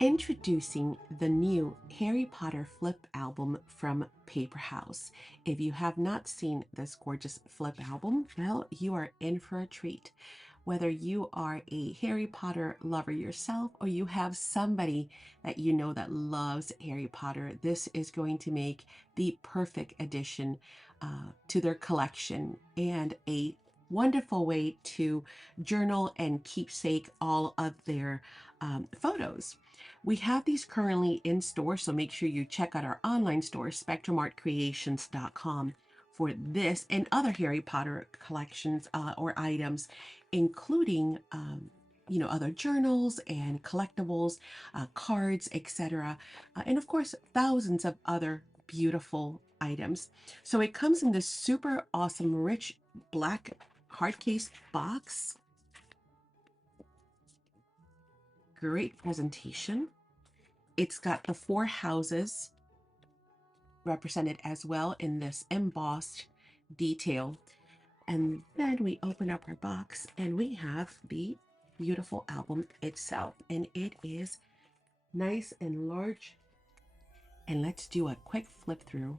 Introducing the new Harry Potter flip album from Paper House. If you have not seen this gorgeous flip album, well, you are in for a treat. Whether you are a Harry Potter lover yourself or you have somebody that you know that loves Harry Potter, this is going to make the perfect addition to their collection and a wonderful way to journal and keepsake all of their photos. We have these currently in store, so make sure you check out our online store, spectrumartcreations.com, for this and other Harry Potter collections or items, including other journals and collectibles, cards, etc., and of course thousands of other beautiful items. So it comes in this super awesome, rich black hard case box. Great presentation. It's got the four houses represented as well in this embossed detail. And then we open up our box and we have the beautiful album itself. And it is nice and large. And let's do a quick flip through.